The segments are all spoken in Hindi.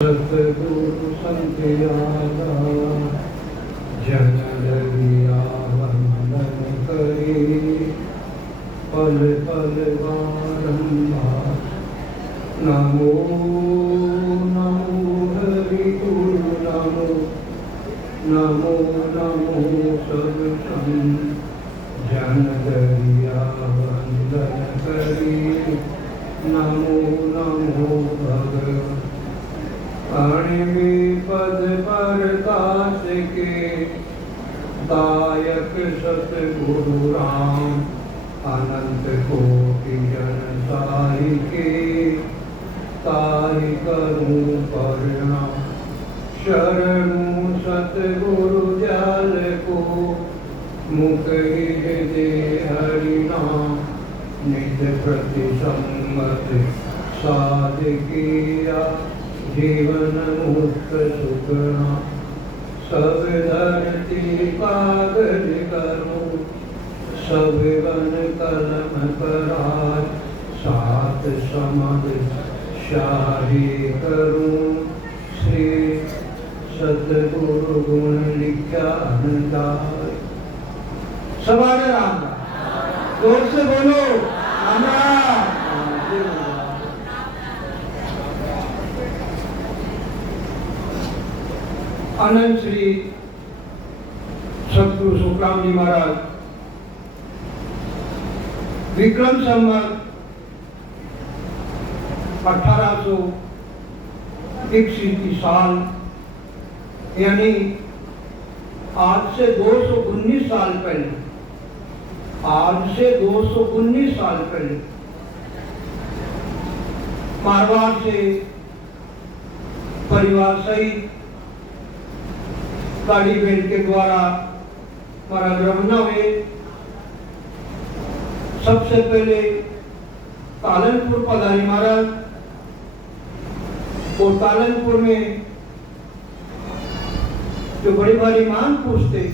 सतगुरु संत्यागा जन लगिया वंदन करे पल पल बारंबार। नमो नमो हरि गुरु नमो नमो नमो सब संत जन लगिया वंदन करे नमो नमो भगवान। अणिमी पद प्रकाश के दायक सतगुरु राम अनंत कोटि जन साई के ताहि करूं प्रणाम। शरणु सतगुरु जल को मुख दे हरि नाम। निज प्रति सम्मत साध किया जीवन मुक्त सुखना। सब धरती कागज करो सब वन कलम करार। सात समद शाही करूं श्री सतगुरु गुण लिखा अनदाय। सवारे राम जोर से बोलो राम राम। अनंत श्री सतगुरु सुखराम जी महाराज विक्रम संवत 1861 साल यानी आज से 219 साल पहले, आज से 219 साल पहले मारवाड़ से परिवार सहित गाड़ी बैल के द्वारा महाराज रवाना हुए। सबसे पहले तालनपुर पधारी महाराज और तालनपुर में जो बड़े भारी महापुरुष थे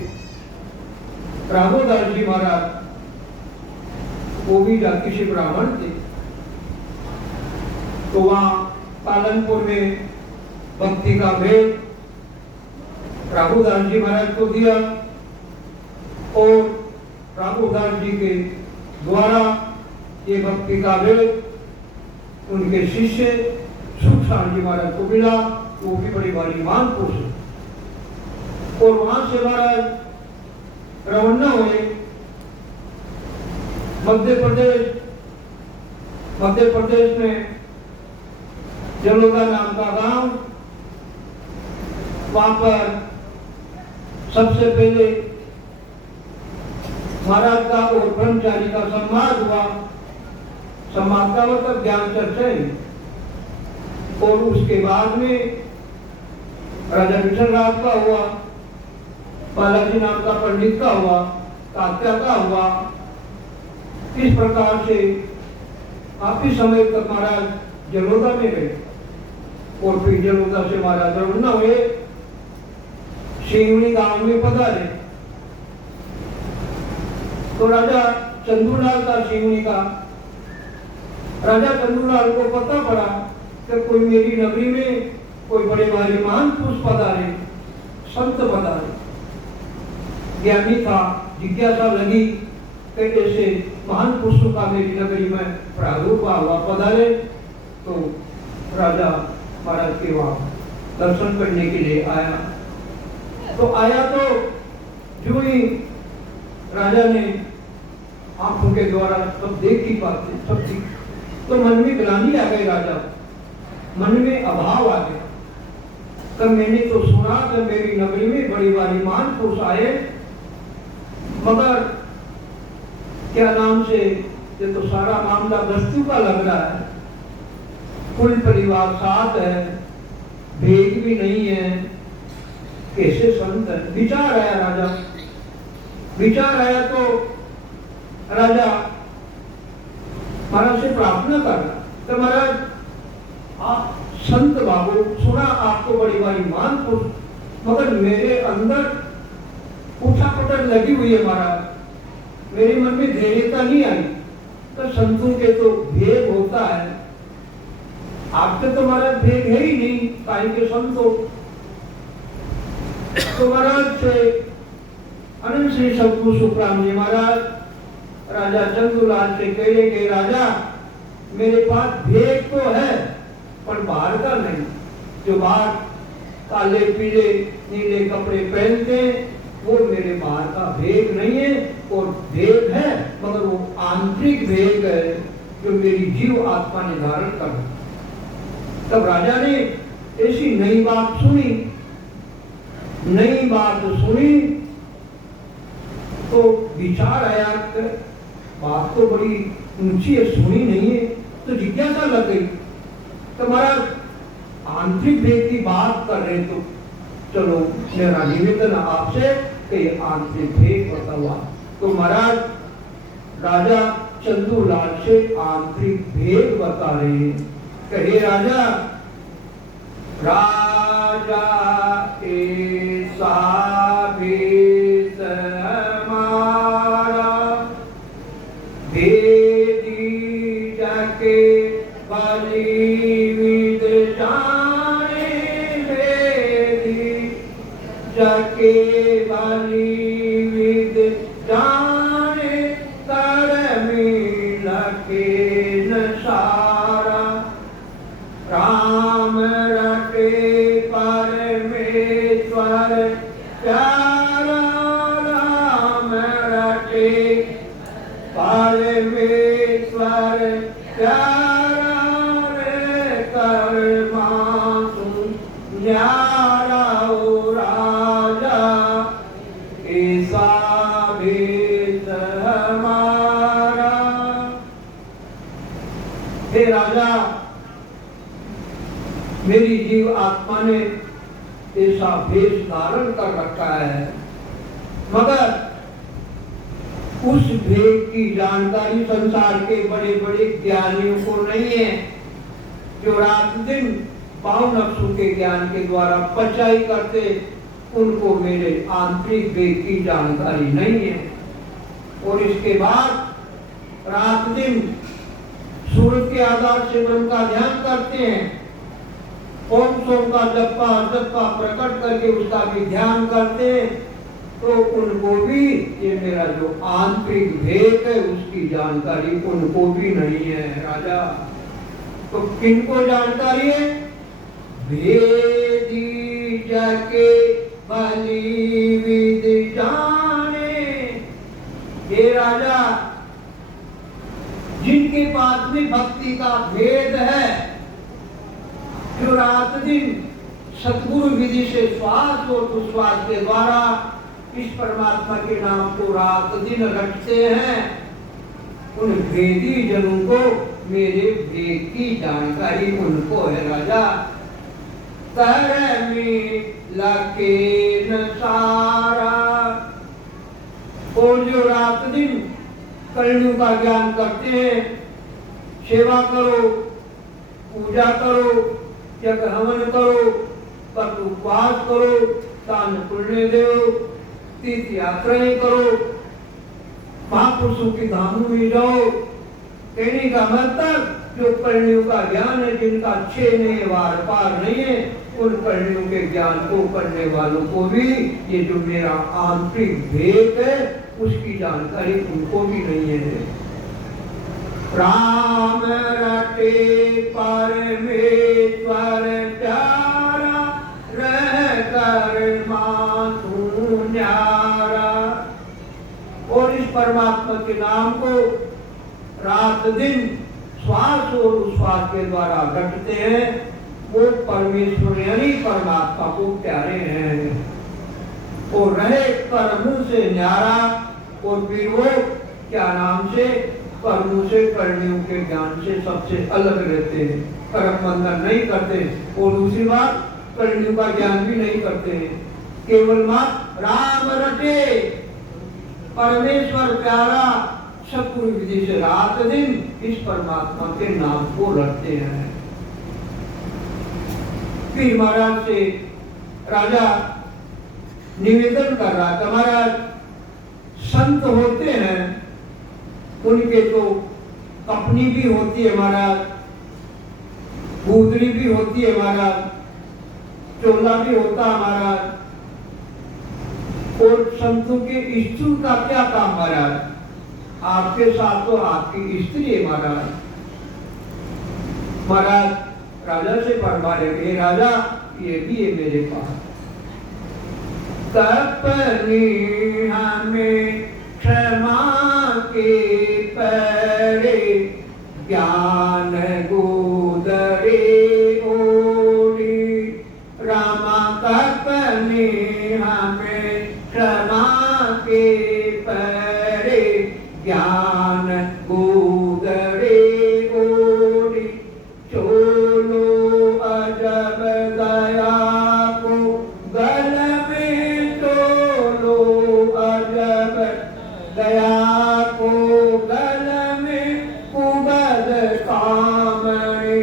राघोदास जी महाराज, वो भी जाति से ब्राह्मण थे। तो वहां तालनपुर में भक्ति का भेद राघोदास जी महाराज को दिया और राघोदास जी के द्वारा ये भक्ति का भेद उनके शिष्य सुखसार जी महाराज को मिला। वो भी बड़ी भारी महापुरुष। और वहां से महाराज रवाना हुए मध्य प्रदेश में जलोदा नाम का गांव। वहां पर सबसे पहले महाराज का और ब्रह्मचारी का संवाद हुआ। संवाद का मतलब ज्ञान चर्चा है। और उसके बाद में राजा विठलराज का हुआ, बालाजी नाम का पंडित का हुआ, तात्या का हुआ। इस प्रकार से काफी समय तक महाराज जलोदा में गए और फिर जलोदा से महाराज रवाना हुए, सिंगड़ी गांव में पधारे। तो राजा चंदूलाल था सिंगड़ी का। राजा चंदूलाल को पता पड़ा कि कोई मेरी नगरी में कोई बड़े भारी महान पुरुष पधारे, संत पधारे। ज्ञानी था, जिज्ञासा लगी कि ऐसे महान पुरुषों का मेरी नगरी में प्रादुर्भाव हुआ पधारे। तो राजा महाराज के वहां दर्शन करने के लिए आया। तो आया तो जो ही राजा ने आंखों के द्वारा सब देख ही पाते सब दिख, तो मन में ग्लानि आ गई। राजा मन में अभाव आ गया। तब मैंने तो सुना कि मेरी नगरी में बड़ी भारी महान पुरुष आए, मगर क्या नाम से ये तो सारा मामला दस्तू का लग रहा है। कुल परिवार साथ है, भेद भी नहीं है, कैसे संत है। विचार आया राजा, विचार आया तो राजा महाराज से प्रार्थना करना तो महाराज आप संत बाबू, सुना आपको बड़ी भारी महान पुरुष, मगर मेरे अंदर उठापटक लगी हुई है महाराज। मेरे मन में धैर्यता नहीं आई। तो संतों के तो भेद होता है, आपसे तो महाराज भेद है ही नहीं, काई के संतो। तो महाराज से अनंत श्री सतगुरु सुखराम जी महाराज राजा चंदूलाल से कहे कि राजा मेरे पास भेद तो है पर बाहर का नहीं। जो बाहर काले पीले नीले कपड़े पहनते वो मेरे बाहर का भेद नहीं है, और भेद है मगर वो आंतरिक भेद है जो मेरी जीव आत्मा ने धारण कर। तब राजा ने ऐसी नई बात सुनी तो विचार आया कि बात तो बड़ी ऊंची है, सुनी नहीं है, तो जिज्ञासा लग गई। तो महाराज आंतरिक भेद की बात कर रहे तो चलो मेरा निवेदन आपसे कि आंतरिक भेद बताओ। तो महाराज राजा चंदूलाल से आंतरिक भेद बता रहे हैं। कहे राजा ऐसा भेद हमारा भेदी जाके बलिविद जाने, भेदी जाके बलिविद जाने, कर मिल के न सारा राम रटे परमेश्वर प्यारा, राम रटे परमेश्वर प्यारा, रे कर मासू न्यारा ओ राजा ऐसा भेद हमारा। हे राजा मेरी जीव आत्मा ने ऐसा भेष धारण कर रखा है, मगर उस भेद की जानकारी संसार के बड़े बड़े ज्ञानियों को नहीं है, जो रात दिन पावन अक्षु के ज्ञान के द्वारा पचाई करते, उनको मेरे आंतरिक भेद की जानकारी नहीं है। और इसके बाद रात दिन सूरज के आधार से ब्रह्म का ध्यान करते हैं, ओम सोम का जप्पा प्रकट करके उसका भी ध्यान करते हैं, तो उनको भी ये मेरा जो आंतरिक भेद है उसकी जानकारी उनको भी नहीं है राजा। तो किनको जानकारी है? भेदी जाके बलिविद जाने। ये राजा जिनके पास में भक्ति का भेद है, जो रात दिन सतगुरु विधि से श्वास और दुश्वास के द्वारा इस परमात्मा के नाम को रात दिन रटते हैं, उन भेदी जनों को मेरे भेद की जानकारी उनको है राजा। तर में लके न सारा। और जो रात दिन कलियों का ज्ञान करते हैं, सेवा करो, पूजा करो, यज्ञ हवन करो, पर उपवास करो, दान पुण्य दो, तीर्थ यात्राएं करो, महापुरुषों की धामों में जाओ। कहने का मतलब जो कलियों का ज्ञान है, जिनका छह नहीं वार पार नहीं है, उन कलियों के ज्ञान को करने वालों को भी ये जो मेरा आंतरिक भेद है उसकी जानकारी उनको भी नहीं है। राम रटे परमेश्वर प्यारा, रह कर माथू न्यारा। और इस परमात्मा के नाम को रात दिन श्वास और उच्छ्वास के द्वारा रटते हैं, वो परमेश्वर यानी परमात्मा को प्यारे हैं। और रहे कर्मों से न्यारा, और फिर वो क्या नाम से कर्मों से कर्मियों के ज्ञान से सबसे अलग रहते हैं, कर्म बंधन नहीं करते। और दूसरी बात कर्मियों का ज्ञान भी नहीं करते हैं, केवल मात्र राम रटे परमेश्वर प्यारा सतगुरु विधि से रात दिन इस परमात्मा के नाम को रटते हैं। फिर महाराज से राजा निवेदन कर रहा था, महाराज संत होते हैं उनके तो अपनी भी होती है महाराज, गुदड़ी भी होती है महाराज, चोला भी होता है महाराज। और संतों के स्त्री का क्या काम महाराज? आपके साथ तो आपकी स्त्री है महाराज। महाराज राजा से फरमाए, हे राजा ये भी है मेरे पास। तपनी हमें क्षमा के परे, ज्ञान गोदरे ओढ़ी। रामा तपनी हमें क्षमा के परे, ज्ञान गोदरे ओढ़ी। चोलो अजब दया को गल में, चोलो अजब दया को गल में, कुबद कामणी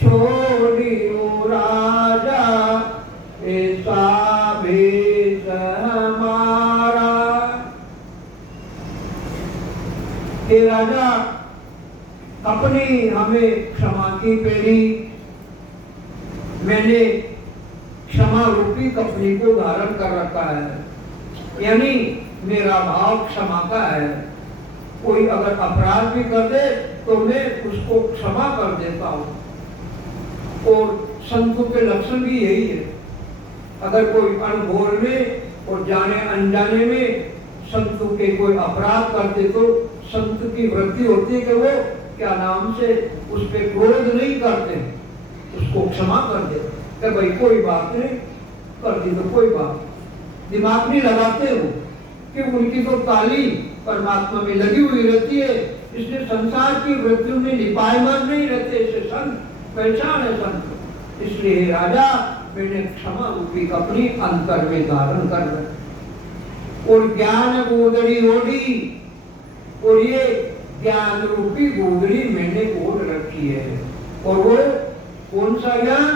छोड़ियो राजा, ऐसा भेष हमारा। हे राजा अपनी हमें क्षमा की पेड़ी, मैंने क्षमा रूपी कपड़ी को धारण कर रखा है, यानी मेरा भाव क्षमा का है। कोई अगर अपराध भी कर दे तो मैं उसको क्षमा कर देता हूँ। और संतों के लक्षण भी यही है। अगर कोई अनभोर में और जाने अनजाने में संतों के कोई अपराध करते तो संत की वृत्ति होती है कि वो क्या नाम से उस पर क्रोध नहीं करते, उसको क्षमा कर देते कि भाई कोई बात नहीं, कर दी तो कोई बात, दिमाग नहीं लगाते हो कि उनकी तो ताली परमात्मा में लगी हुई रहती है, इसलिए संसार की वृत्तियों में लिपायमान नहीं रहते। इसे संत पहचान है संत। इसलिए राजा मैंने क्षमा रूपी अपनी अंतर में धारण कर रखा और ज्ञान गोदड़ी ओढ़ी, और ये ज्ञान रूपी गोदड़ी मैंने ओढ़ रखी है। और वो कौन सा ज्ञान?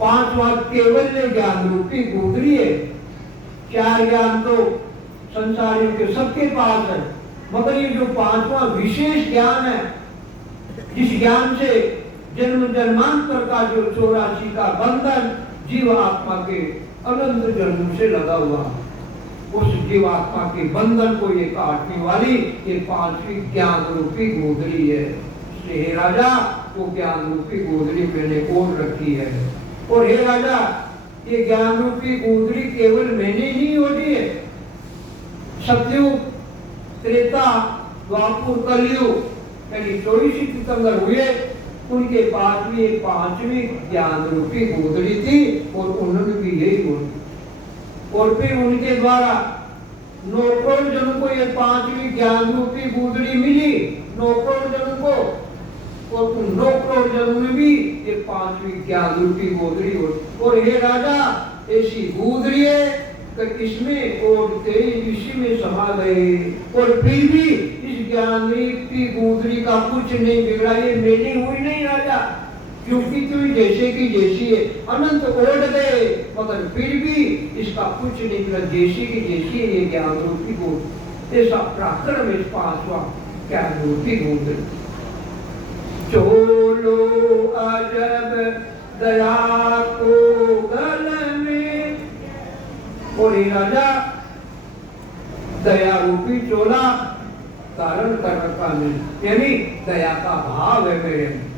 पांचवा केवल ज्ञान रूपी गोदड़ी है। चार ज्ञान तो संसारियों के सबके पास है, मगर ये जो पांचवा विशेष ज्ञान है, जिस ज्ञान से जन्म जन्मांतर का जो 84 का बंधन जीव आत्मा के अनंत जन्म से लगा हुआ, उस जीवात्मा के बंधन को ये काटने वाली ये पांचवी ज्ञान रूपी गोदड़ी है। हे राजा वो ज्ञान रूपी गोदड़ी मैंने ओढ़ रखी है। और हे राजा ये ज्ञान रूपी गोदड़ी केवल मैंने नहीं ओढ़ी है, सतयुग त्रेता द्वापर कलयुग यानी 24 तीर्थंकर हुए, उनके पास भी एक पांचवी ज्ञान रूपी गोदड़ी थी और उन्होंने भी यही ओढ़ी। और फिर उनके द्वारा 9 करोड़ जनों को ये पांचवी ज्ञान रूपी गोदड़ी मिली, 9 करोड़ जनों को, और उन 9 करोड़ जनों में भी ये पांचवी ज्ञान रूपी गोदड़ी हो। और हे राजा ऐसी गोदड़ी है कि इसमें ओढ़ते इसी में समा गए, और फिर भी इस ज्ञान रूपी गोदड़ी का कुछ नहीं बिगड़ा। ये मेरी हुई नहीं राजा, क्योंकि तू जैसे की जैसी है, अनंत ओढ़ गए मगर फिर भी इसका कुछ नहीं बिगड़ा, जैसी की जैसी है ये ज्ञान रूपी गोदड़ी। ऐसा पराक्रम इस पांचवा ज्ञान रूपी गोदड़ी। चोलो अजब दया को गल में, और ये राजा दया रूपी चोला धारण कर रखा है, यानी दया का भाव है मेरे में।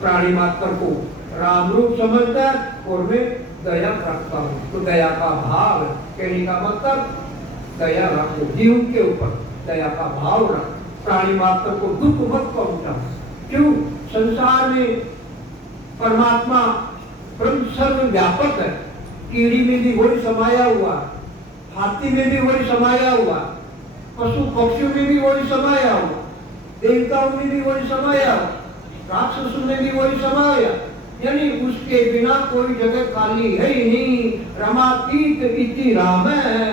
प्राणी मात्र को राम रूप समझकर और मैं दया रखता हूँ, तो दया का भाव कहने का मतलब दया रखो, जीव के ऊपर दया का भाव रख, प्राणी मात्र को दुख मत पहुंचा। क्यों? संसार में परमात्मा ब्रह्म सर्वव्यापक है, कीड़ी में भी वही समाया हुआ, हाथी में भी वही समाया हुआ, पशु पक्षियों में भी वही समाया हुआ, देवताओं में भी वही समाया हुआ, राक्षसों में भी वही समाया, यानी उसके बिना कोई जगह खाली है ही नहीं। रमातीत इति राम है,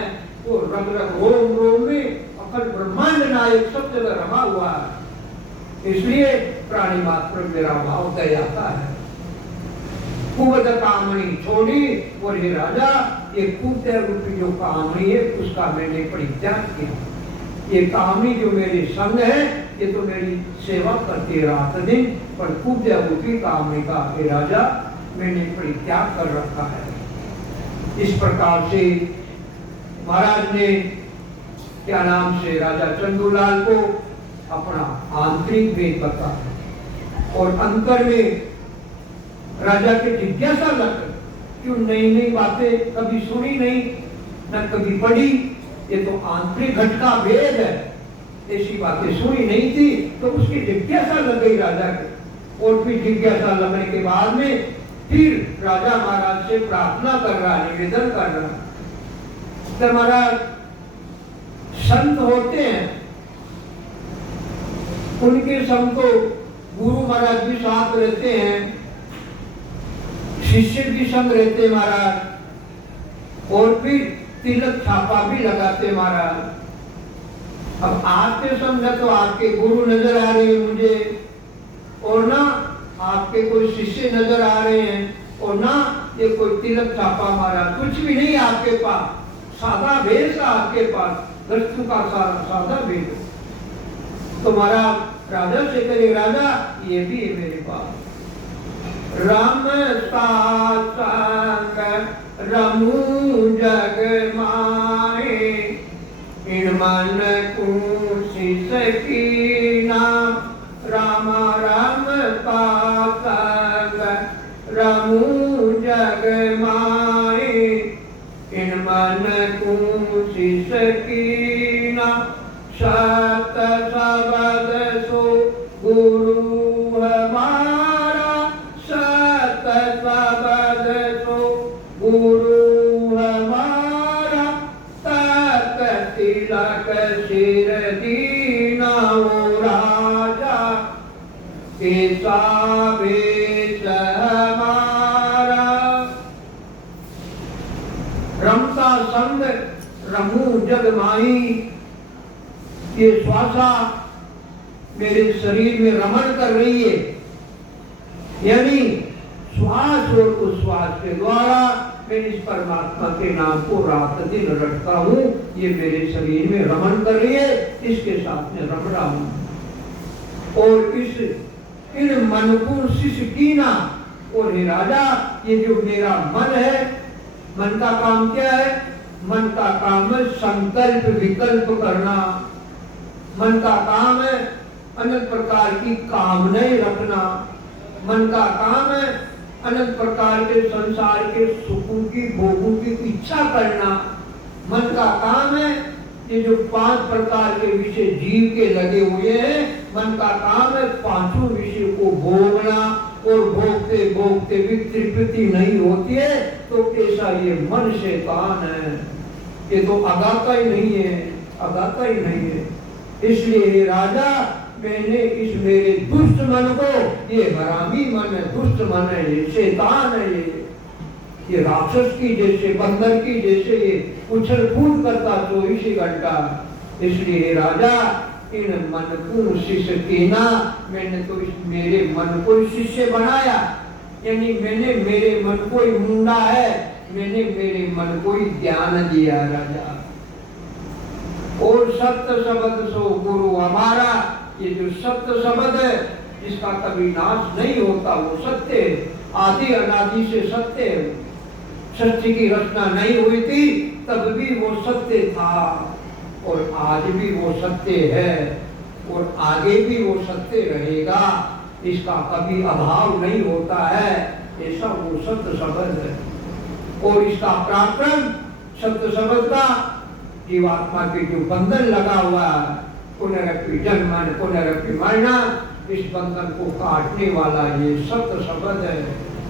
वो रग रग रोम रोम में अखंड ब्रह्मांड नायक सब जगह रमा हुआ है। इसलिए प्राणी मात्र मेरा भाव दया का है। कुवद कामणी छोड़ी, और हे राजा ये कुत्ते रूपी जो कामणी है उसका मैंने परित्याग किया। ये कामणी जो मेरे संग है ये तो मेरी सेवा करती है रात दिन, पर कुब्जावती काम ने कहा कि राजा मैंने परित्याग कर रखा है। इस प्रकार से महाराज ने क्या नाम से राजा चंदूलाल को अपना आंतरिक भेद बताया और अंतर में राजा की जिज्ञासा लग क्यों नई नई बातें कभी सुनी नहीं न कभी पढ़ी, ये तो आंतरिक घट का भेद है, ऐसी बातें सुनी नहीं थी। तो उसकी जिज्ञासा लग गई राजा की और फिर जिज्ञासा लगने के बाद में फिर राजा महाराज से प्रार्थना कर रहा, निवेदन कर रहा। जब महाराज संत होते हैं उनके संग तो गुरु महाराज भी साथ रहते हैं, शिष्य भी संग रहते महाराज और फिर तिलक छापा भी लगाते महाराज। अब आपके समझा तो आपके गुरु नजर आ रहे हैं मुझे और ना आपके कोई शिष्य नजर आ रहे हैं और ना ये कोई तिलक छापा महाराज, कुछ भी नहीं आपके पास, सादा भेष आपके पास, दस्तु का सादा भेष। तो महाराज राजा से कहे राजा ये भी है मेरे पास। राम सासंग रमू जग माए इन मन कुशी सकीना। राम राम सासंग रमू जग माए इन मन कुशी सकीना। सत सबद सो गुरु हमारा, सत सबद सो गुरु हमारा। तत तिलक सिर दीना राजा ऐसा भेष हमारा। रमता संग रमू जग माही, ये श्वासा मेरे शरीर में रमण कर रही है, यानी श्वास और उच्छ्वास के द्वारा मैं इस परमात्मा के नाम को रात दिन रटता हूँ। ये मेरे शरीर में रमण कर रही है, इसके साथ में रम रहा हूँ। और इस इन मन को शिष्य कीना, और हे राजा ये जो मेरा मन है, मन का काम क्या है? मन का काम है संकल्प विकल्प करना। मन का काम है अनेक प्रकार की कामनाएं रखना। मन का काम है अनेक प्रकार के संसार के सुखों की भोगों की इच्छा करना। मन का काम है ये जो 5 प्रकार के विषय जीव के लगे हुए हैं, मन का काम है 5 विषयों को भोगना, और भोगते भोगते भी तृप्ति नहीं होती है, तो ऐसा ये मन शैतान है, ये तो अगाता ही नहीं है, अगाता ही नहीं है। इसलिए राजा मैंने इस मेरे दुष्ट मन को, ये हरामी मन है, दुष्ट मन है, ये शैतान है, ये राक्षस की जैसे, बंदर की जैसे ये उछल कूद करता 24 घंटा। इसलिए राजा इन मन को शिष्य कीना, मैंने तो इस मेरे मन को शिष्य बनाया, यानी मैंने मेरे मन को ही मुंडा है, मैंने मेरे मन को ही ज्ञान दिया राजा। और सत्य शब्द सो गुरु हमारा, ये जो सत्य शब्द है जिसका कभी नाश नहीं होता, वो सत्य है, आदि अनादि से सत्य है। सत्य की रचना नहीं हुई थी तब भी वो सत्य था, और आज भी वो सत्य है, और आगे भी वो सत्य रहेगा, इसका कभी अभाव नहीं होता है, ऐसा वो सत्य शब्द है। और इसका पराक्रम सत्य शब्द का जीवात्मा के जो बंधन लगा हुआ है, पुनरपि जन्मन पुनरपि मरना, इस बंधन को काटने वाला ये सत्य शब्द है,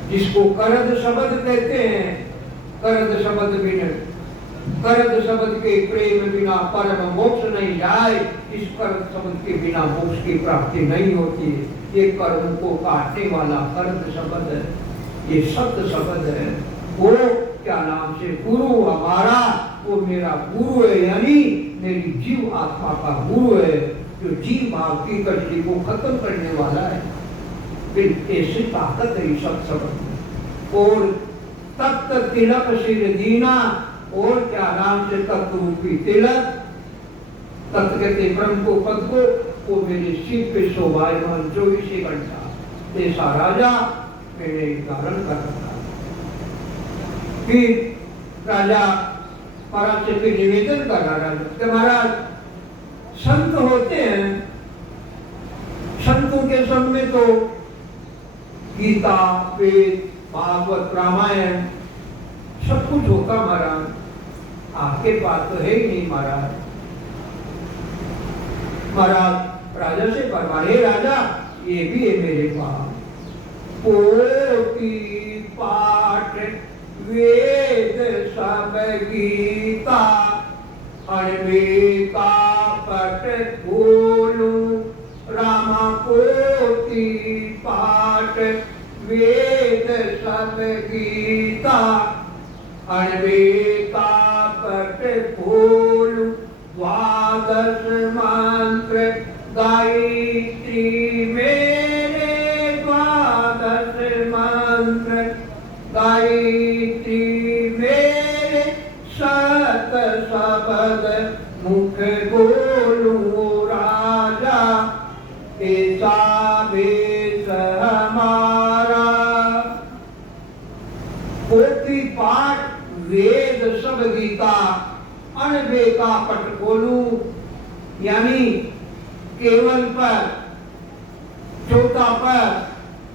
जिसको करद शब्द कहते हैं। करद शब्द बिना, करद शब्द के प्रेम बिना परम मोक्ष नहीं जाए, इस करद शब्द के बिना मोक्ष की प्राप्ति नहीं होती है। ये कर्म को काटने वाला करद शब्द है, ये सत्य शब्द है। वो क्या नाम से गुरु हमारा, वो मेरा गुरु है, यानी मेरी जीव आत्मा का गुरु है, जो जीव भाव की कष्टी को खत्म करने वाला है। फिर ऐसी ताकत है सब शब्द। और तत्त तिलक सिर दीना, और क्या नाम से तत्व रूपी तिलक, तत्व कहते ब्रह्म को, पद को, वो मेरे सिर पे शोभायमान 24 घंटा। ऐसा राजा मैंने धारण कर रखा। फिर राजा महाराज से फिर निवेदन कर रहा कि महाराज संत होते हैं, संतों के संग में तो गीता, वेद, भागवत, रामायण सब कुछ होता महाराज, आपके पास तो है ही नहीं महाराज। महाराज राजा से फरमाए, राजा ये भी है मेरे पास, पोथी पाठ वेद सब गीता, अनवेका पट बोलूं, रामा पोथी पाठ वेद सब गीता, अनवेका पट बोलूं, द्वादश मंत्र गायत्री मेरे, द्वादश मंत्र गायत्री मेरे, सत शब्द मुख बोलूं राजा, ऐसा वेश हमारा। पोथी पाठ वेद सब गीता, अनवेका पट बोलूं, यानी केवल पर, चौथा पर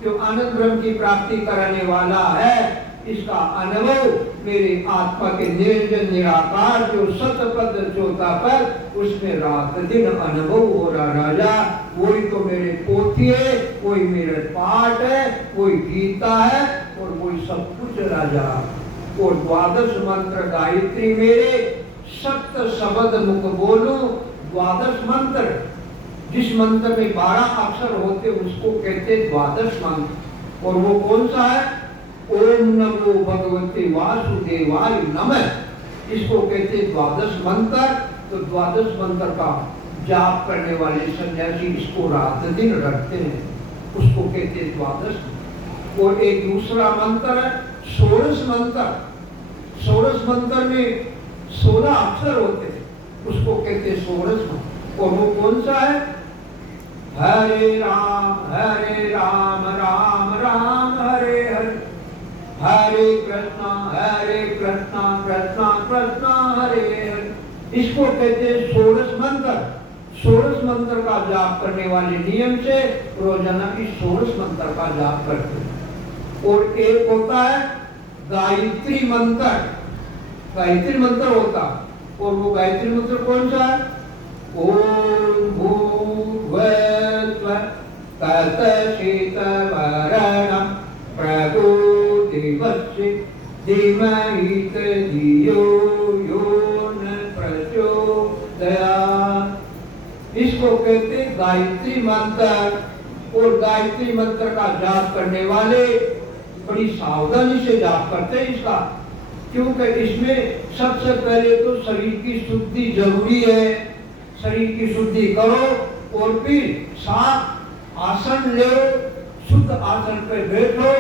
जो आनंद ब्रह्म की प्राप्ति कराने वाला है, इसका अनुभव मेरे आत्मा के निरंजन निराकार जो सतपद चौथा पर, उसमें रात दिन अनुभव हो रहा राजा। वही तो मेरे पोथी है, वही मेरे पाठ है, वही गीता है और वही सब कुछ राजा। और द्वादश मंत्र गायत्री मेरे, सप्त शब्द मुख बोलूं। द्वादश मंत्र, जिस मंत्र में 12 अक्षर होते उसको कहते द्वादश मंत्र। और वो कौन सा है? ओम नमो भगवते वासुदेवाय नमः, इसको कहते द्वादश मंत्र। तो द्वादश मंत्र का जाप करने वाले सन्यासी इसको रात दिन रखते हैं, उसको कहते द्वादश। और एक दूसरा मंत्र है षोडश मंत्र। षोडश मंत्र में 16 अक्षर होते हैं, उसको कहते षोडश मंत्र। और वो कौन सा है? हरे राम राम राम हरे हरे, हरे कृष्णा कृष्णा कृष्णा हरे हरे। इसको कहते षोडश मंत्र। षोडश मंत्र का जाप करने वाले नियम से रोजाना इस षोडश मंत्र का जाप करते हैं। और एक होता है गायत्री मंत्र। गायत्री मंत्र होता, और वो गायत्री मंत्र कौन सा है? ओम भूर्भुवः तत्सवितुर्वरेण्यं भर्गो देवस्य धीमहि धियो यो न प्रचोदयात्। इसको कहते गायत्री मंत्र। और गायत्री मंत्र का जाप करने वाले बड़ी सावधानी से जाप करते हैं इसका, क्योंकि इसमें सबसे पहले तो शरीर की शुद्धि जरूरी है। शरीर की शुद्धि करो और फिर साफ आसन लो, शुद्ध आसन पर बैठो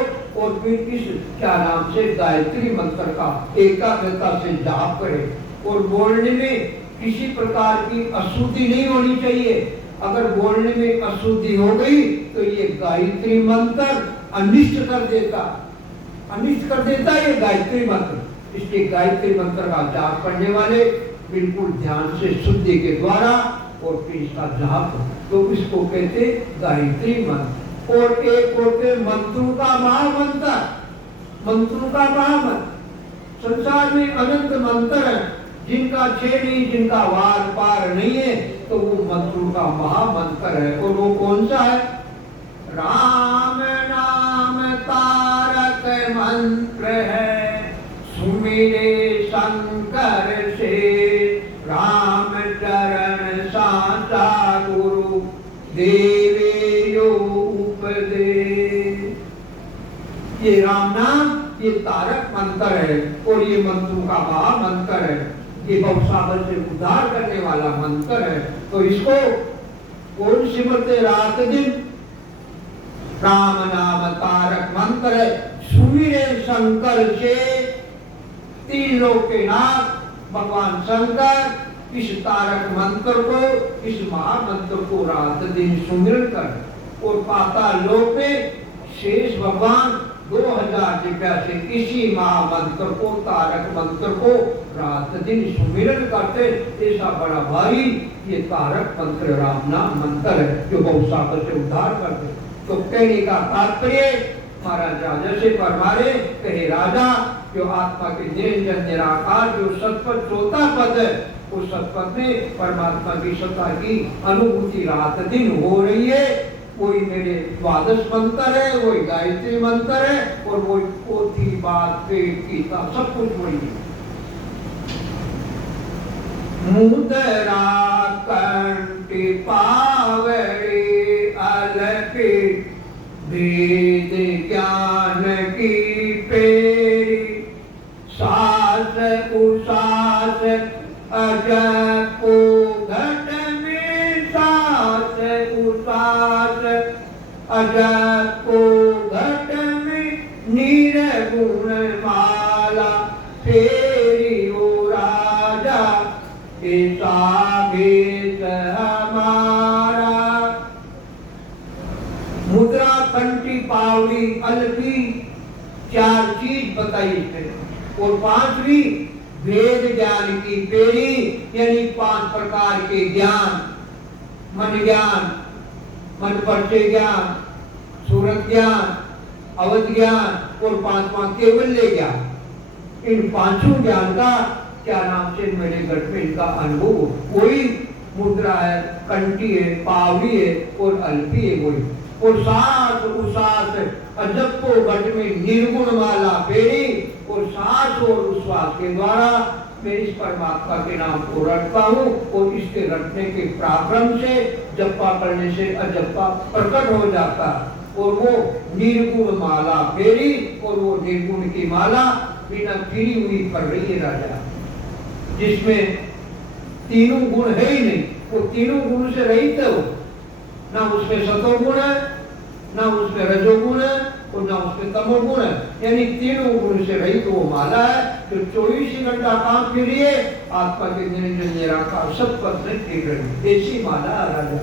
और फिर इस क्या नाम से गायत्री मंत्र का एकाग्रता से जाप करें। और बोलने में किसी प्रकार की अशुद्धि नहीं होनी चाहिए। अगर बोलने में अशुद्धि हो गई तो ये गायत्री मंत्र अनिष्ट कर देता, अनिष्ट कर देता ये गायत्री मंत्र। इसलिए गायत्री मंत्र का जाप करने वाले बिल्कुल ध्यान से शुद्धि के द्वारा और फिर इसका जाप, तो इसको कहते गायत्री मंत्र। और एक होते मंत्रों का महामंत्र। मंत्रों का महामंत्र, संसार में अनंत मंत्र है, जिनका छेद नहीं, जिनका वार पार नहीं है, तो वो मंत्रों का महामंत्र है। और वो कौन सा है? राम नाम तारक मंत्र है, सुमिरे शंकर से राम चरण साचा गुरु, देवे यो उपदेश। ये राम नाम ये तारक मंत्र है और ये मंत्रों का महामंत्र है। ये भवसागर से उद्धार करने वाला मंत्र है। तो इसको कौन सिमरते रात दिन? राम नाम तारक मंत्र है, सुमिरे शंकर से, तीन लोक के नाथ भगवान शंकर। इस तारक मंत्र को, इस महामंत्र को रात दिन सुमिरन कर और पाताल लोक में शेष भगवान 2000 दिव्या से इसी महामंत्र को, तारक मंत्र को रात दिन सुमिरन करते। ऐसा बड़ा भारी ये तारक मंत्र राम नाम मंत्र है जो बहुसागर से उद्धार करते। तो कहने का तात्पर्य महाराज राजा से फरमाए, कहे राजा जो आत्मा के निरंजन निराकार जो सतपथ चौथा पद है, उस सतपथ में परमात्मा की सत्ता की अनुभूति रात दिन हो रही है। कोई मेरे द्वादश मंत्र है, वही गायत्री मंत्र है, और वो पोथी बात पेट गीता सब कुछ वही है। मुद्रा कंठी पावड़ी अलपी वेद ज्ञान की पेरी सास उसास अजब को घट में सास उसास अजब को घट में निर्गुण माला फेरी ओ राजा ऐसा भेद हमारा। मुद्रा कंठी पावड़ी अलपी 4 चीज बताई इसने, और 5वीं वेद ज्ञान की पेरी यानी 5 प्रकार के ज्ञान, मन ज्ञान, मन परिचय ज्ञान, सूरत ज्ञान, अवध ज्ञान और 5वां केवल्य ज्ञान। इन 5 ज्ञान का क्या नाम से मेरे घर में इनका अनुभव, कोई मुद्रा है, कंठी है, पावड़ी है और अल्पी है कोई, और सास उसास अजब को घट में निर्गुण माला फेरी, और सांस और उश्वास के द्वारा मैं इस परमात्मा के नाम को रटता हूँ, और इसके रटने के प्राक्रम से जप्पा करने से अजप्पा प्रकट हो जाता, और वो निर्गुण माला फेरी, और वो निर्गुण की माला बिना फिरी हुई पड़ रही है राजा, जिसमें तीनों गुण है ही नहीं, वो तीनों गुण से रहित है वो, ना उसमें सतोगुण है, ना उसमें रजोगुण है, और ना उसमें तमोगुण है, यानी तीनों गुण से रहित वो माला है जो 24 घंटा काम कर रही है, आत्मा के निरंजन निराकार सब पद में टिक रही, ऐसी माला राजा।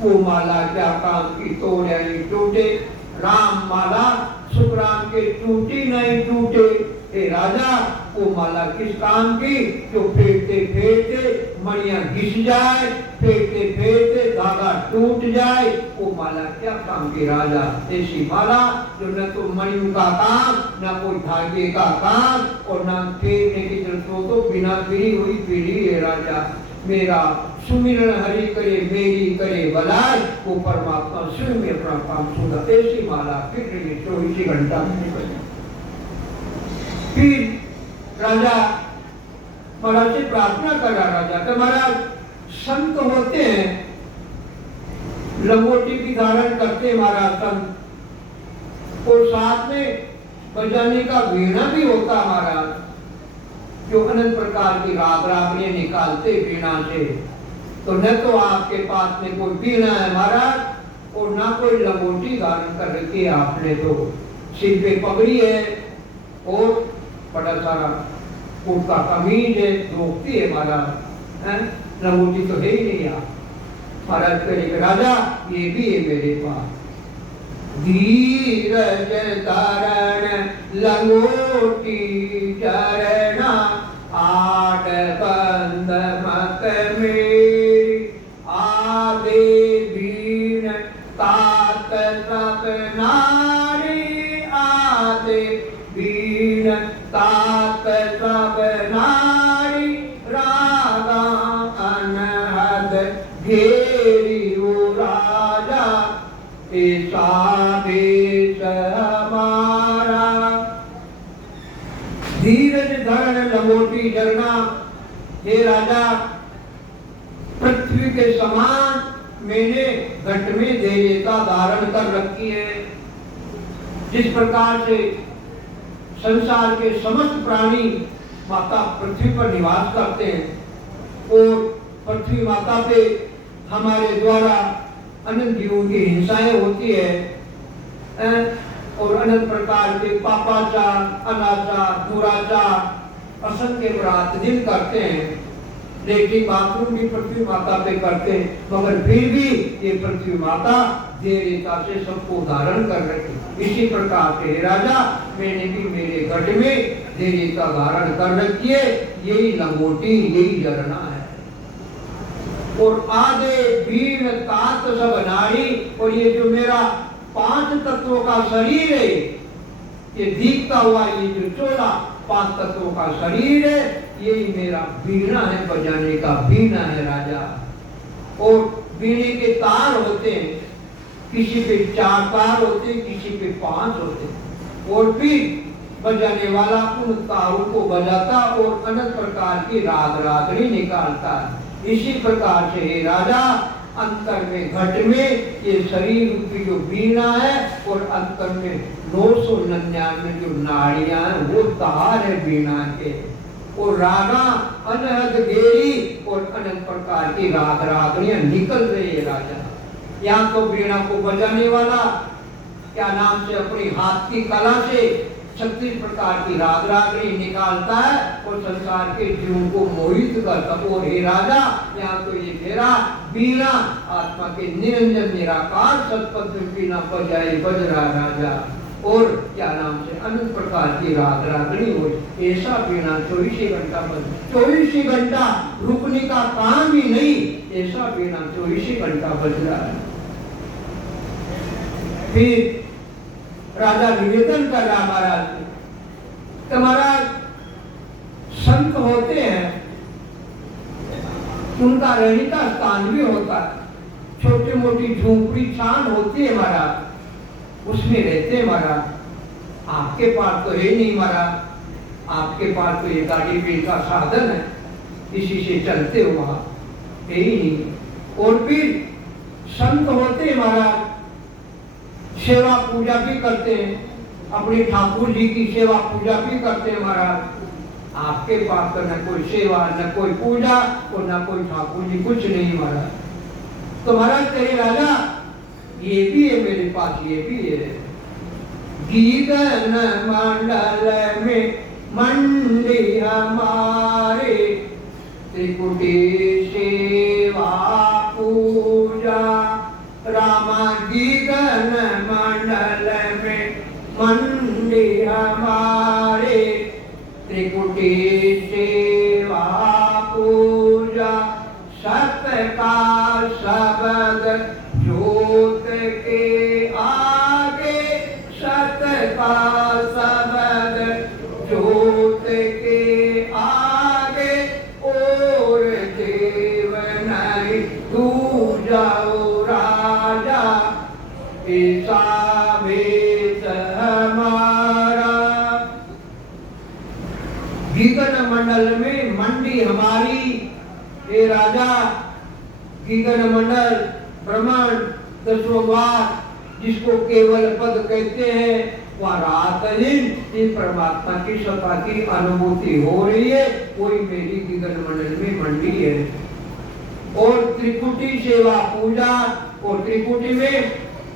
वो माला क्या काम की तोड़ यानी टूटे, राम माला सुख राम के टूटी नहीं टूटे। ए राजा वो माला किस काम की, जो फेरते फेरते मणियां घिस जाए, फेरते फेरते धागा टूट जाए, वो माला क्या काम की राजा। ऐसी माला जो न तो मणियों का काम, न कोई धागे का काम, और न फेरने की जरूरत हो तो बिना फिरी हुई पीढ़ी है राजा। मेरा सुमिरन हरि करे मेरी करे भलाई, वो परमात्मा स्वयं में अपना काम सुना। ऐसी माला फिर 24 घंटा में निकल। फिर राजा महाराज से प्रार्थना करा, राजा कि महाराज संत होते हैं, लंगोटी भी धारण करते महाराज संत, और साथ में बजाने का वीणा भी होता महाराज, जो अनंत प्रकार की राग रागनियां निकालते वीणा से। तो न तो आपके पास में कोई वीणा है महाराज, और ना कोई लंगोटी धारण कर रखी है आपने, तो सिर पे पगड़ी है और बड़ा सारा कोट का कमीज है, धोती है महाराज, लंगोटी तो है ही नहीं आप। महाराज कहेंगे राजा ये भी है मेरे पास, धीरज धारण लंगोटी चरणा, आठ बंद मत मेरी, आदे भीन तात सब नारी, आदे भीन तात सब नारी, रागा अनहद घेरी ओ राजा, ऐसा देश हमारा। धीरज धरण लंगोटी जरना, हे राजा पृथ्वी के समान मैंने घट में धैर्यता धारण कर रखी है। जिस प्रकार से संसार के समस्त प्राणी माता पृथ्वी पर निवास करते हैं, और पृथ्वी माता पे हमारे द्वारा अनंत जीवों की हिंसाएं होती है, और अनंत प्रकार के पापाचार, अनाचार, दुराचार असंख्य रात दिन करते हैं, लेकिन बाथरूम भी पृथ्वी माता पे करते हैं, मगर फिर भी ये पृथ्वी माता देवता से सबको धारण कर रखी। इसी प्रकार से राजा मैंने भी मेरे घट में देवता धारण कर रखी है, यही लंगोटी यही झरना है। और आधे बीन तात सब नाड़ी, और ये जो मेरा 5 तत्वों का शरीर है, ये दिखता हुआ ये जो चोला 5 तत्वों का शरीर है, यही मेरा बीना है, बजाने का बीना है राजा। और बीने के तार होते हैं, किसी पे 4 तार होते हैं, किसी पे 5 होते हैं, और फिर बजाने वाला उन तारों को बजाता और अनेक प्रकार की राग रागनी निकालता है। इसी प्रकार से हे राजा अंतर में घट में ये शरीर की जो बीना है, और अंतर में 999 जो नाड़ियां हैं वो तार है बीना के, और रागा अनहद गेरी और अनेक प्रकार की राग रागनियां निकल रही है राजा। यहाँ तो बीना को बजाने वाला क्या नाम से अपनी हाथ की कला से 36 प्रकार की राग रागनी निकालता है और संसार के जीवों को मोहित करता। और हे राजा यहाँ तो ये तेरा बीना आत्मा के निरंजन निराकार सतपथ बीना बजाए बज रहा राजा, और क्या नाम से अनंत प्रकार की राग रागनी हो, ऐसा बीना 24 घंटा बज, 24 घंटा रुकने का काम ही नहीं, ऐसा बीना 24 घंटा बज रहा है। फिर राजा निवेदन कर रहा महाराज, तुम्हारा संत होते हैं, उनका रहने का स्थान भी होता है, छोटी मोटी झोंपड़ी छान होती है महाराज, उसमें रहते हैं महाराज। आपके पास तो है नहीं महाराज, आपके पास तो ये गाड़ी पेड़ का साधन है, इसी से चलते हो वहां, है ही नहीं। और फिर संत होते हैं महाराज, सेवा पूजा भी करते हैं, अपने ठाकुर जी की सेवा पूजा भी करते हैं महाराज। आपके पास तो न कोई सेवा न कोई पूजा और न कोई ठाकुर जी, कुछ नहीं महाराज। तो महाराज तेरे राजा ये भी है मेरे पास, ये भी है। गीगन मंडल में मंडी हमारे, त्रिकुटी सेवा पूजा, रामा गीगन मंडल में मंडी हमारे, त्रिकुटी सेवा पूजा, सत्य का शब्द ज्योत के आगे, सत्य का शब्द ज्योत के आगे, और देव नहीं तू जाओ राजा, ऐसा भेद हमारा। गीगन मंडल में मंडी हमारी, हे राजा गीगन मंडल ब्रह्मांड 10वां वार जिसको केवल पद कहते हैं, वह रात दिन इस परमात्मा की सत्ता की अनुभूति हो रही है, वही मेरी गीगन मंडल में मंडी है। और त्रिकुटी सेवा पूजा, और त्रिकुटी में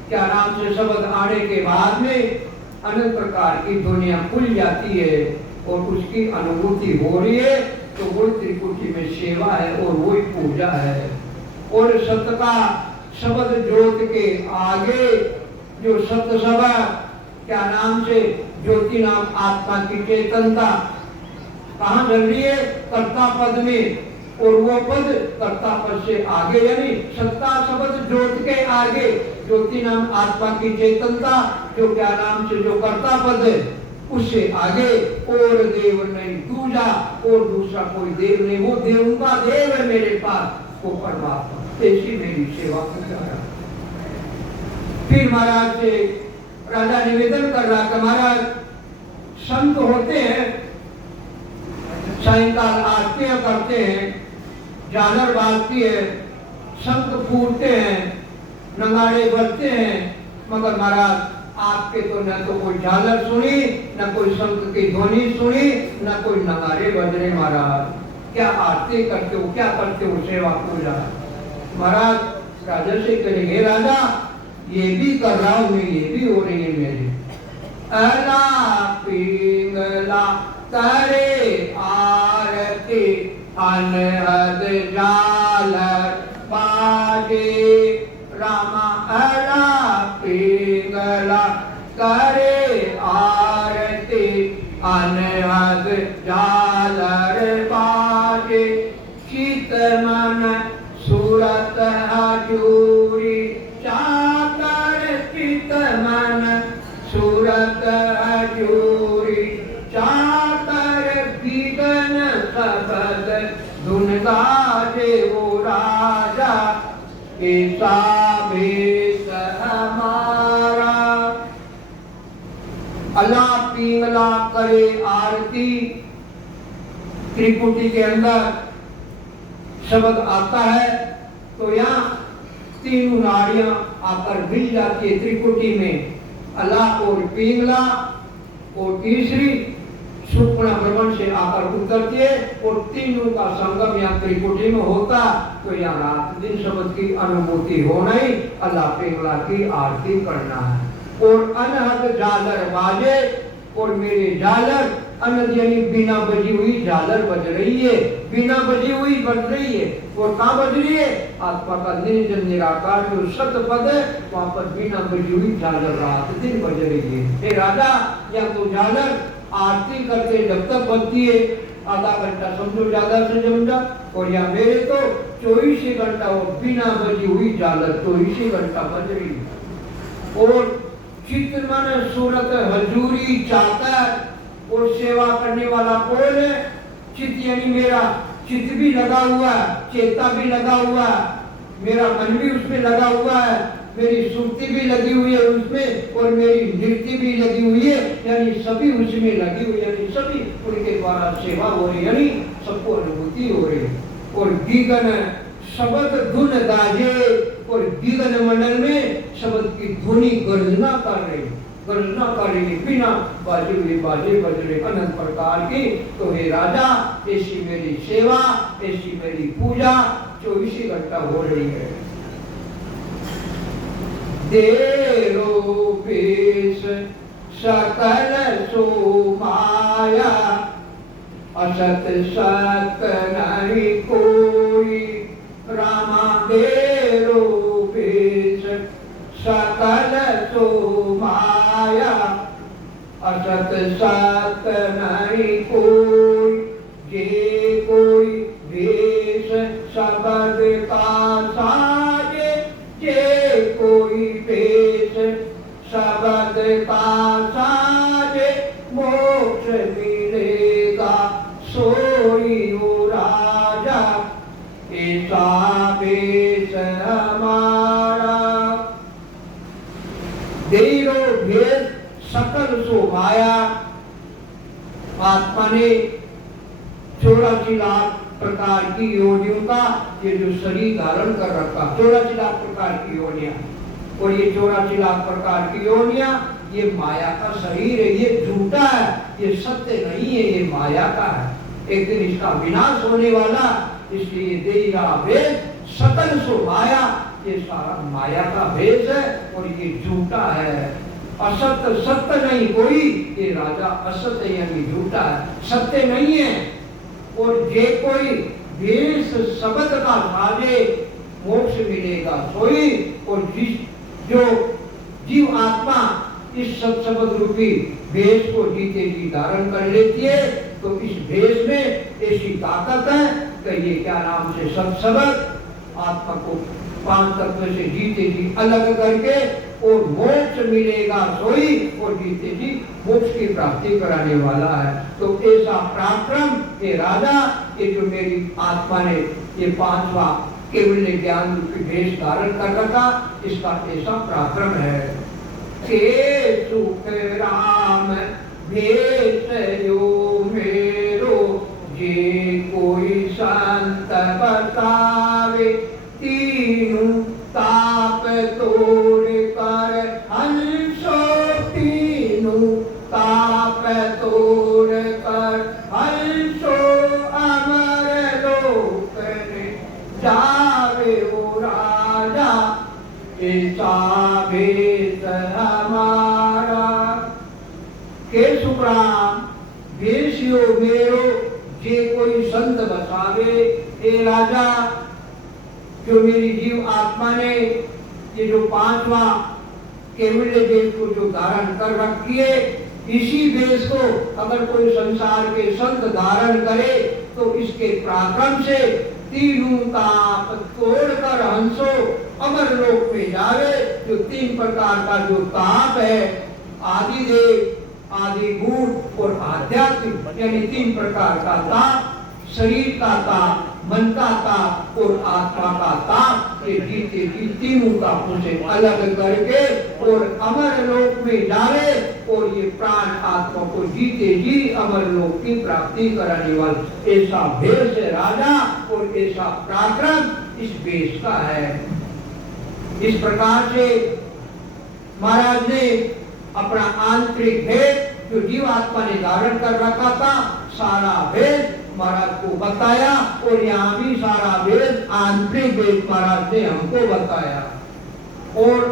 क्या नाम से शब्द आने के बाद में अनेक प्रकार की दुनिया खुल जाती है और उसकी अनुभूति हो रही है, तो वो त्रिकुटी में सेवा है और वही पूजा है। और सत्य का शब्द ज्योत के आगे, जो सत्य शब्द क्या नाम से ज्योति नाम आत्मा की चेतनता कहाँ चल रही है, कर्ता पद में, और वो पद कर्ता पद से आगे, यानी सत्ता शब्द ज्योत के आगे ज्योति नाम आत्मा की चेतनता, जो क्या नाम से जो कर्ता पद है उससे आगे, और देव नहीं दूजा, और दूसरा कोई देव नहीं, वो देव का देव है मेरे पास, वो परमात्मा। ऐसी मेरी सेवा पूजा। फिर महाराज से राजा निवेदन कर रहा कि महाराज संत होते हैं, सायंकाल आरतियां करते हैं, झालर बाजती है, शंख फूटते हैं, नगाड़े बजते हैं, मगर महाराज आपके तो न तो कोई झालर सुनी, न कोई शंख की ध्वनि सुनी, न कोई नगाड़े बज रहे। महाराज क्या आरती करते हो, क्या करते हो सेवा पूजा? महाराज राजा से कहेंगे राजा ये भी कर रहा हूं मैं, ये भी हो रही है मेरी। अला पिंगला करे आरती अनहद झालर बाजे रामा अला पिंगला करे आरती अनहद झालर बाजे चित मन सूरत हजूरी चाकर चित मन सूरत हजूरी चाकर बिगन सबद धुन गाजे वो राजा ऐसा भेष हमारा। अल्लाह पिंगला करे आरती त्रिपुटी के अंदर शब्द आता है तो यहाँ तीनों नारियां आकर मिल जाती है त्रिकुटी में, अल्लाह और पिंगला और तीसरी सुपना भ्रमण से आकर उतरती है और तीनों का संगम यहाँ त्रिकुटी में होता तो यहाँ रात दिन शब्द की अनुभूति होना ही अल्लाह पिंगला की आरती करना है। और अनहद झालर बाजे और मेरे झालर अनहद यानी बिना बजी हुई झालर बज रही है, बिना बजी हुई बज रही है। और कहाँ बज रही है? आत्मा का निर्जन निराकार जो सत्य पद है वहां पर बिना बजी हुई झालर रात दिन बज रही है। हे राजा या तो झालर आरती करके जब तक बजती है आधा घंटा समझो ज्यादा से समझा, और या मेरे तो 24 घंटा वो बिना बजी हुई झालर 24 घंटा बज रही है। और चित्त मन सूरत हजूरी चाकर और सेवा करने वाला कौन है? चित्त यानी मेरा चित्त भी लगा हुआ है, चेता भी लगा हुआ है, मेरा मन भी उसमें लगा हुआ है, मेरी सुक्ति भी लगी हुई है उसमें और मेरी नृत्य भी लगी हुई है, यानी सभी उसमें लगी हुई है, यानी सभी उनके द्वारा सेवा हो रही है, यानी सबको अनुभूति हो रही है। और गीगन शब्द धुन दाजे और गीगन मंडल में शब्द की ध्वनि गर्जना कर रही है, गर्जना कर रही है, बिना बाजे हुए बाजे बज रहे अनंत प्रकार की। तो हे राजा ऐसी मेरी सेवा ऐसी मेरी पूजा 24 घंटा हो रही है। देरो पेश सकल सो माया असत सत नहीं कोई रामा देरो पेश सकल सो माया असत सत नहीं कोई जे कोई भेष शब्द का साजे जे कोई भेष शब्द का साजे मोक्ष मिलेगा सोई ओ राजा ऐसा भेष हमारा। देरो भेद सकल सो माया आत्मा ने 84 लाख प्रकार की योनियों का ये जो शरीर धारण कर रखा, 84 लाख प्रकार की योनियां, और ये 84 लाख प्रकार की योनियां ये माया का शरीर है, ये झूठा है, ये सत्य नहीं है, ये माया का है, एक दिन इसका विनाश होने वाला। इसलिए देरा भेद सकल सो माया, ये सारा माया का भेद है और ये झूठा है। असत्य सत्य नहीं कोई, ये राजा असत्य यानी झूठा है, सत्य नहीं है। और जे कोई भेष शब्द का साजे मोक्ष मिलेगा सोई। और जो जीव आत्मा इस शब्द रूपी भेष को जीते जी धारण कर लेती है तो इस भेष में ऐसी ताकत है कि ये क्या नाम से शब्द आत्मा को 5 तत्व से जीते जी अलग करके और मोक्ष मिलेगा सोई और जीते जी मोक्ष की प्राप्ति कराने वाला है। तो ऐसा पराक्रम ये राजा ये जो मेरी आत्मा ने ये 5वां केवल ज्ञान रूपी भेष धारण कर रखा, इसका ऐसा पराक्रम है। के सुख राम भेष यो मेरो जे कोई संत बतावे तीनों ताप तोड़ कर हंसो तीनों ताप तोड़ कर हंसो अमर लोक ने जावे ओ राजा ऐसा भेष हमारा। के सुप्राम भेषियो मेरो जे कोई संत बसावे, ए राजा जो मेरी जीव आत्मा ने ये जो पांचवा केवल्य वेश को जो धारण कर रखी है, इसी वेश को अगर कोई संसार के संत धारण करे तो इसके पराक्रम से तीनों ताप तोड़कर हंसो अमर लोक में जावे। जो तीन प्रकार का जो ताप है, आदिदेव, आदि भूत और आध्यात्मिक, यानी तीन प्रकार का ताप, शरीर का ताप, मन का ताप और आत्मा का ताप, ये जीते जी तीनों तापों से अलग करके और अमर लोक में जावे और ये प्राण आत्मा को जीते जी अमर लोक की प्राप्ति कराने वाला ऐसा भेष है राजा और ऐसा पराक्रम इस भेष का है। इस प्रकार से महाराज ने अपना आंतरिक भेद जो जीवात्मा ने धारण कर रखा था, सारा भेद महाराज को बताया और यहाँ भी सारा भेद आंतरिक भेद महाराज ने हमको बताया। और